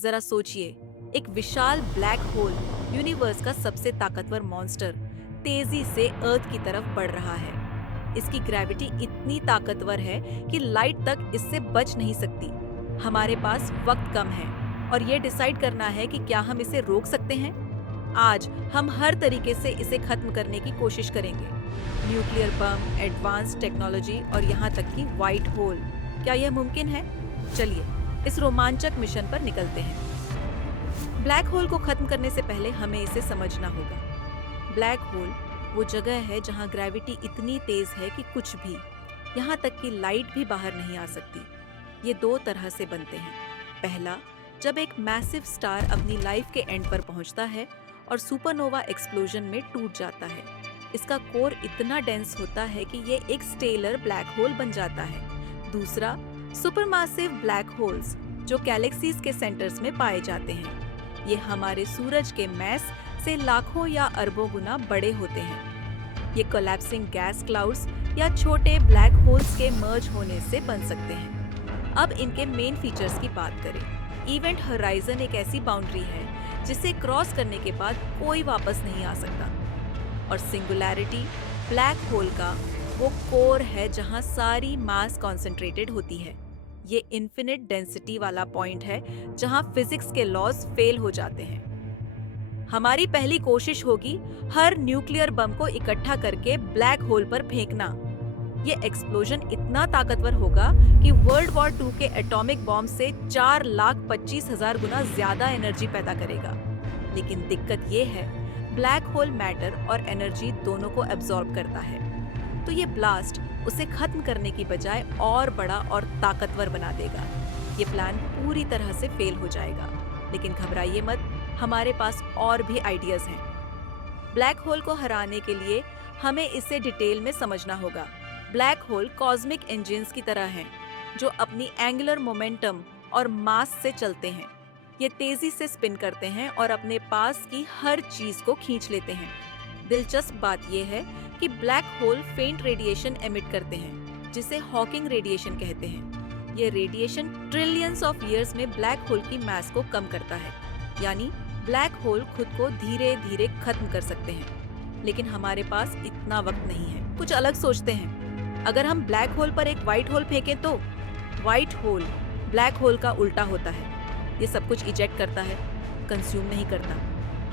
जरा सोचिए, एक विशाल ब्लैक होल, यूनिवर्स का सबसे ताकतवर मॉन्स्टर, तेजी से अर्थ की तरफ बढ़ रहा है। इसकी ग्रेविटी इतनी ताकतवर है कि लाइट तक इससे बच नहीं सकती। हमारे पास वक्त कम है और ये डिसाइड करना है कि क्या हम इसे रोक सकते हैं। आज हम हर तरीके से इसे खत्म करने की कोशिश करेंगे। न्यूक्लियर बम, एडवांस टेक्नोलॉजी और यहाँ तक कि व्हाइट होल। क्या यह मुमकिन है? चलिए इस रोमांचक मिशन पर निकलते हैं। ब्लैक होल को खत्म करने से पहले हमें इसे समझना होगा। ब्लैक होल वो जगह है जहाँ ग्रेविटी इतनी तेज है कि कुछ भी, यहाँ तक कि लाइट भी बाहर नहीं आ सकती। ये दो तरह से बनते हैं। पहला, जब एक मैसिव स्टार अपनी लाइफ के एंड पर पहुंचता है और सुपरनोवा एक्सप्लोजन में टूट जाता है। इसका कोर इतना डेंस होता है कि ये एक स्टेलर ब्लैक होल बन जाता है। दूसरा, सुपरमासिव ब्लैक होल्स, जो गैलेक्सीज के सेंटर्स में पाए जाते हैं। ये हमारे सूरज के मैस से लाखों या अरबों गुना बड़े होते हैं। ये कोलैप्सिंग गैस क्लाउड्स या छोटे ब्लैक होल्स के मर्ज होने से बन सकते हैं। अब इनके मेन फीचर्स की बात करें। इवेंट होराइजन एक ऐसी बाउंड्री है जिसे क्रॉस करने के बाद कोई वापस नहीं आ सकता। और सिंगुलैरिटी ब्लैक होल का वो कोर है जहां सारी मास कॉन्सेंट्रेटेड होती है। ये इन्फिनिट डेंसिटी वाला पॉइंट है जहां फिजिक्स के लॉज फेल हो जाते हैं। हमारी पहली कोशिश होगी हर न्यूक्लियर बम को इकट्ठा करके ब्लैक होल पर फेंकना। ये एक्सप्लोजन इतना ताकतवर होगा कि वर्ल्ड वॉर 2 के एटॉमिक बॉम्ब से 4,25,000 गुना ज्यादा एनर्जी पैदा करेगा। लेकिन दिक्कत ये है, ब्लैक होल मैटर और एनर्जी दोनों को एब्जॉर्ब करता है। तो ये ब्लास्ट उसे खत्म करने की बजाय और बड़ा और ताकतवर बना देगा। ये प्लान पूरी तरह से फेल हो जाएगा। लेकिन घबराइए मत, हमारे पास और भी आइडियाज हैं। ब्लैक होल को हराने के लिए हमें इसे डिटेल में समझना होगा। ब्लैक होल कॉस्मिक इंजिन्स की तरह हैं, जो अपनी एंगुलर मोमेंटम और मास से चलते हैं। ये तेजी से स्पिन करते हैं और अपने पास की हर चीज को खींच लेते हैं। दिलचस्प बात यह है कि ब्लैक होल फेंट रेडिएशन एमिट करते हैं, जिसे हॉकिंग रेडिएशन कहते हैं। ये रेडिएशन ट्रिलियंस ऑफ ईयर्स में ब्लैक होल की मास को कम करता है। यानी ब्लैक होल खुद को धीरे धीरे खत्म कर सकते हैं। लेकिन हमारे पास इतना वक्त नहीं है। कुछ अलग सोचते हैं। अगर हम ब्लैक होल पर एक व्हाइट होल फेंकें तो व्हाइट होल ब्लैक होल का उल्टा होता है। ये सब कुछ इजेक्ट करता है, कंज्यूम नहीं करता।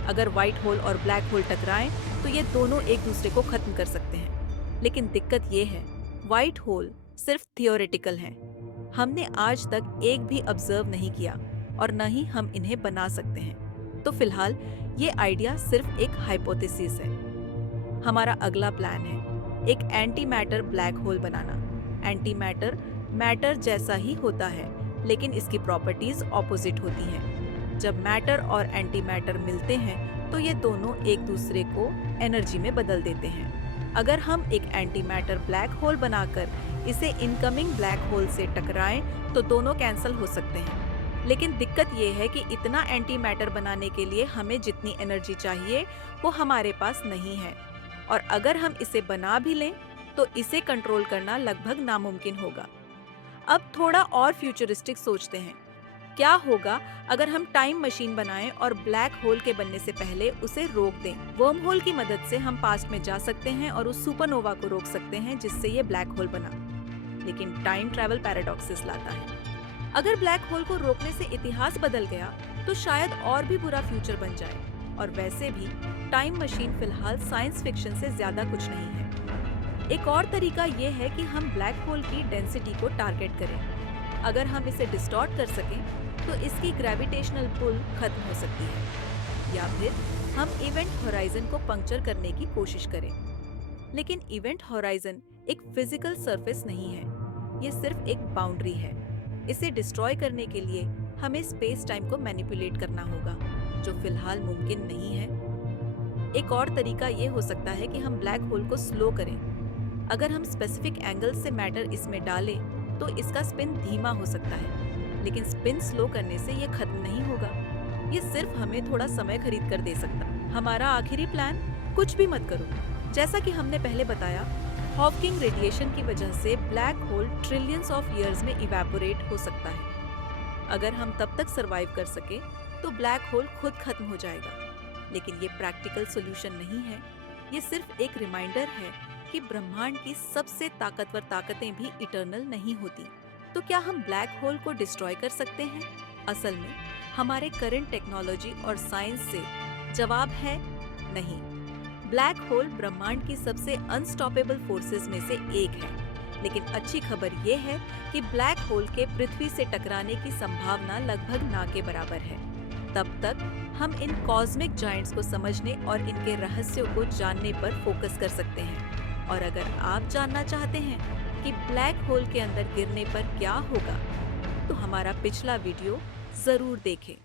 अगर व्हाइट होल और ब्लैक होल टकराएं तो ये दोनों एक दूसरे को खत्म कर सकते हैं। लेकिन दिक्कत ये है, व्हाइट होल सिर्फ थियोरेटिकल हैं। हमने आज तक एक भी ऑब्जर्व नहीं किया और न ही हम इन्हें बना सकते हैं। तो फिलहाल ये आइडिया सिर्फ एक हाइपोथेसिस है। हमारा अगला प्लान है एक एंटी मैटर ब्लैक होल बनाना। एंटी मैटर मैटर जैसा ही होता है, लेकिन इसकी प्रॉपर्टीज ऑपोजिट होती हैं। जब मैटर और एंटी मैटर मिलते हैं तो ये दोनों एक दूसरे को एनर्जी में बदल देते हैं। अगर हम एक एंटी मैटर ब्लैक होल बनाकर इसे इनकमिंग ब्लैक होल से टकराएं तो दोनों कैंसिल हो सकते हैं। लेकिन दिक्कत ये है कि इतना एंटी मैटर बनाने के लिए हमें जितनी एनर्जी चाहिए वो हमारे पास नहीं है। और अगर हम इसे बना भी लें तो इसे कंट्रोल करना लगभग नामुमकिन होगा। अब थोड़ा और फ्यूचरिस्टिक सोचते हैं। क्या होगा अगर हम टाइम मशीन बनाएं और ब्लैक होल के बनने से पहले उसे रोक दें? वर्म होल की मदद से हम पास्ट में जा सकते हैं और उस सुपरनोवा को रोक सकते हैं जिससे ये ब्लैक होल बना। लेकिन टाइम ट्रैवल पैराडॉक्सिस लाता है। अगर ब्लैक होल को रोकने से इतिहास बदल गया तो शायद और भी बुरा फ्यूचर बन जाए। और वैसे भी टाइम मशीन फिलहाल साइंस फिक्शन से ज्यादा कुछ नहीं है। एक और तरीका ये है कि हम ब्लैक होल की डेंसिटी को टारगेट करें। अगर हम इसे डिस्टॉर्ट कर सकें तो इसकी ग्रेविटेशनल पुल खत्म हो सकती है। या फिर हम इवेंट होराइजन को पंक्चर करने की कोशिश करें। लेकिन इवेंट होराइजन एक फिजिकल सरफेस नहीं है, ये सिर्फ एक बाउंड्री है। इसे डिस्ट्रॉय करने के लिए हमें स्पेस टाइम को मैनिपुलेट करना होगा, जो फिलहाल मुमकिन नहीं है। एक और तरीका ये हो सकता है कि हम ब्लैक होल को स्लो करें। अगर हम स्पेसिफिक एंगल से मैटर इसमें डालें तो इसका स्पिन धीमा हो सकता है। लेकिन स्पिन स्लो करने से ये खत्म नहीं होगा। ये सिर्फ हमें थोड़ा समय खरीद कर दे सकता। हमारा आखिरी प्लान, कुछ भी मत करो। जैसा कि हमने पहले बताया, हॉकिंग रेडिएशन की वजह से black hole trillions of years में इवेपोरेट हो सकता है। अगर हम तब तक सरवाइव कर सके तो ब्लैक होल खुद खत्म हो जाएगा। लेकिन ये प्रैक्टिकल सॉल्यूशन नहीं है, ये सिर्फ एक रिमाइंडर है कि ब्रह्मांड की सबसे ताकतवर ताकतें भी इटर्नल नहीं होती। तो क्या हम ब्लैक होल को डिस्ट्रॉय कर सकते हैं? असल में हमारे करंट टेक्नोलॉजी और साइंस से जवाब है नहीं। ब्लैक होल ब्रह्मांड की सबसे अनस्टॉपेबल फोर्सेस में से एक है। लेकिन अच्छी खबर ये है कि ब्लैक होल के पृथ्वी से टकराने की संभावना लगभग ना के बराबर है। तब तक हम इन कॉस्मिक जायंट्स को समझने और इनके रहस्यों को जानने पर फोकस कर सकते हैं। और अगर आप जानना चाहते हैं कि ब्लैक होल के अंदर गिरने पर क्या होगा, तो हमारा पिछला वीडियो जरूर देखें।